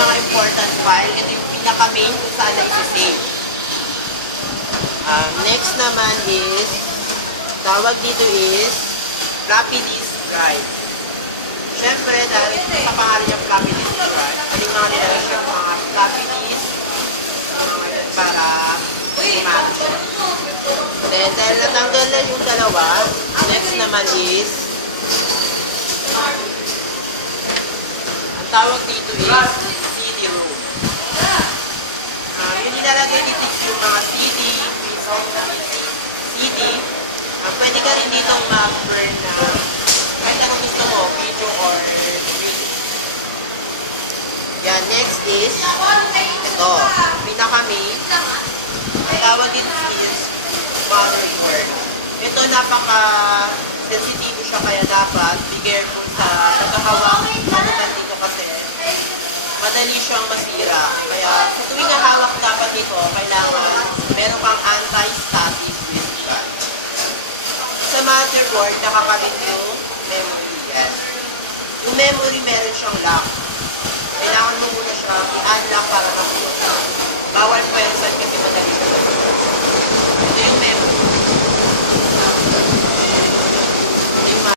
mga important file. Ito yung pinaka-main kung saan na isi-save. Next naman is, tawag dito is, floppy disk drive. Siyempre, dahil sa pangalan niya floppy disk drive, aling mga nilalagay siya mga floppy disk, para gumamit siya. Then, dahil natanggal na yung dalawa, next naman is, ang tawag dito is CD-ROM. Yung nilalagay dito is yung mga CD, pwede ka rin ditong mag-burn na kahit anong gusto mo, video or music. Yan, next is, ito, pinaka-main. Ang tawag dito is motherboard. Ito, napaka-sensitibo siya, kaya dapat be careful sa pagkahawak dito kasi madali siyang masira. Kaya sa tuwing hawak dapat ito, kailangan meron kang anti-static wristband. Sa motherboard, nakakabit yung memory. Yan. Yung memory, meron siyang lock. Kailangan mo muna siya i-unlock para makuha. Bawal pwersa